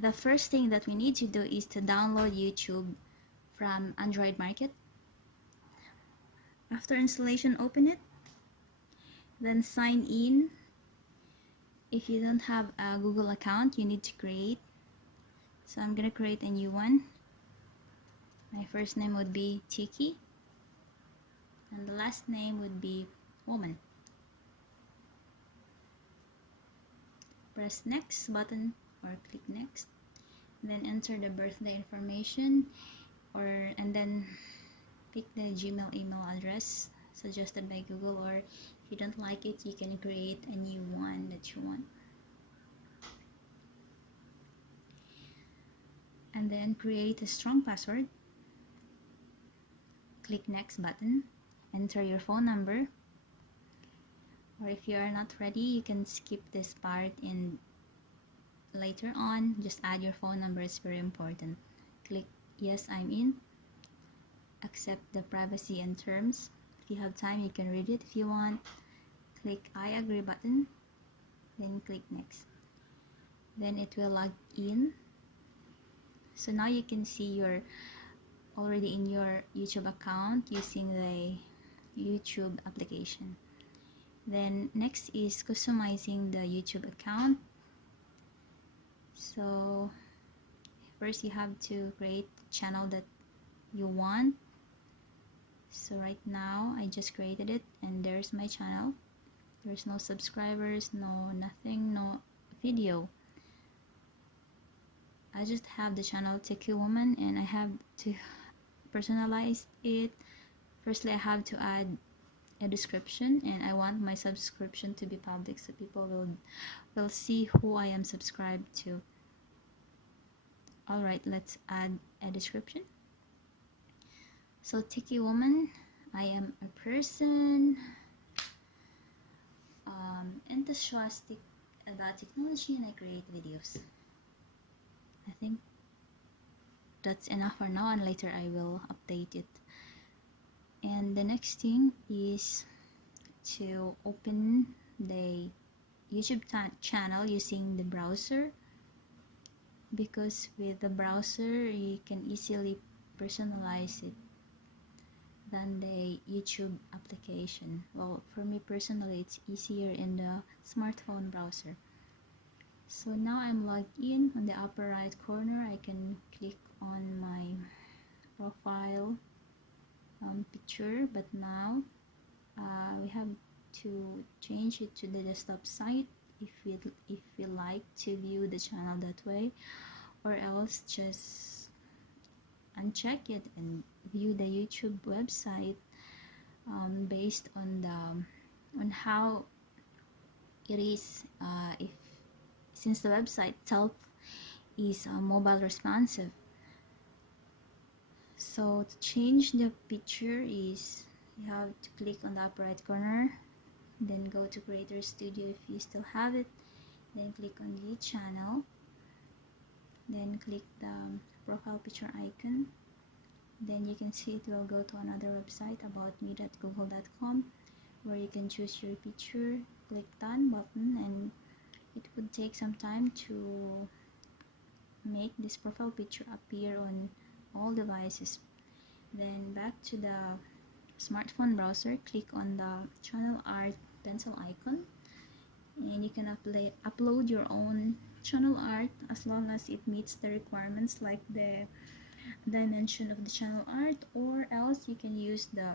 the first thing that we need to do is to download YouTube from Android Market. After installation, open it, then sign in. If you don't have a Google account, you need to create. So I'm gonna create a new one. My first name would be Techie, and the last name would be Woman. Press next button or click next, then enter the birthday information, and then pick the Gmail email address suggested by Google, or if you don't like it, you can create a new one that you want. And then create a strong password. Click next button, enter your phone number, or if you are not ready, you can skip this part and later on just add your phone number. It's very important. Click yes, I'm in. Accept the privacy and terms. If you have time, you can read it. If you want, click I agree button, then click next. Then it will log in. So now you can see you're already in your YouTube account using the YouTube application. Then next is customizing the YouTube account. So first you have to create the channel that you want. So right now I just created it, and there's my channel. There's no subscribers, no nothing, no video. I just have the channel Techie Woman, and I have to personalize it. Firstly, I have to add a description, and I want my subscription to be public so people will see who I am subscribed to. Alright, let's add a description. So Techie Woman, I am a person enthusiastic about technology, and I create videos. I think that's enough for now, and later I will update it. And the next thing is to open the YouTube channel using the browser, because with the browser you can easily personalize it than the YouTube application. Well, for me personally, it's easier in the smartphone browser. So now I'm logged in. On the upper right corner, I can click on my profile picture, but now we have to change it to the desktop site if we like to view the channel that way, or else just uncheck it and view the YouTube website based on how it is, since the website itself is mobile responsive. So to change the picture is you have to click on the upper right corner, then go to Creator Studio if you still have it, then click on the channel, then click the profile picture icon. Then you can see it will go to another website, aboutme.google.com, where you can choose your picture. Click done button, and it would take some time to make this profile picture appear on all devices. Then back to the smartphone browser, click on the channel art pencil icon, and you can upload your own channel art as long as it meets the requirements like the dimension of the channel art, or else you can use the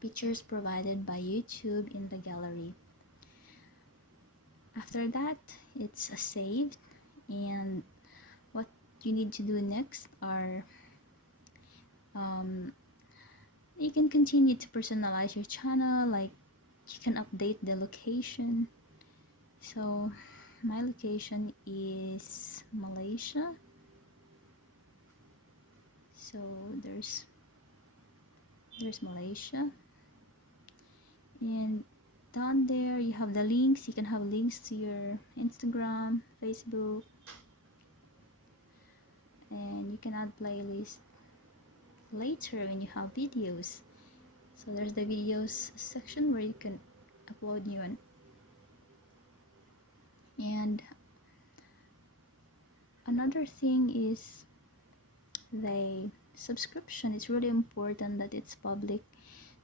pictures provided by YouTube in the gallery. After that, it's saved, and what you need to do next are you can continue to personalize your channel, like you can update the location. So my location is Malaysia, so there's Malaysia, and down there you have the links. You can have links to your Instagram, Facebook, and you can add playlist later when you have videos. So there's the videos section where you can upload new one. And Another thing is the subscription. It's really important that it's public,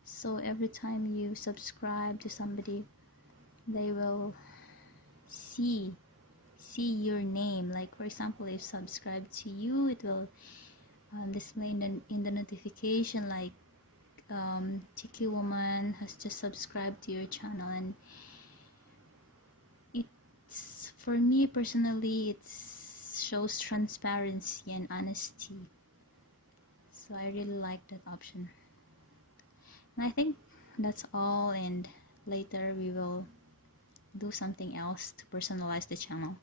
so every time you subscribe to somebody, they will see your name. Like for example, if subscribe to you, it will display in the notification like Techie woman has just subscribed to your channel. And it's, for me personally, it shows transparency and honesty, so I really like that option. And I think that's all, and later we will do something else to personalize the channel.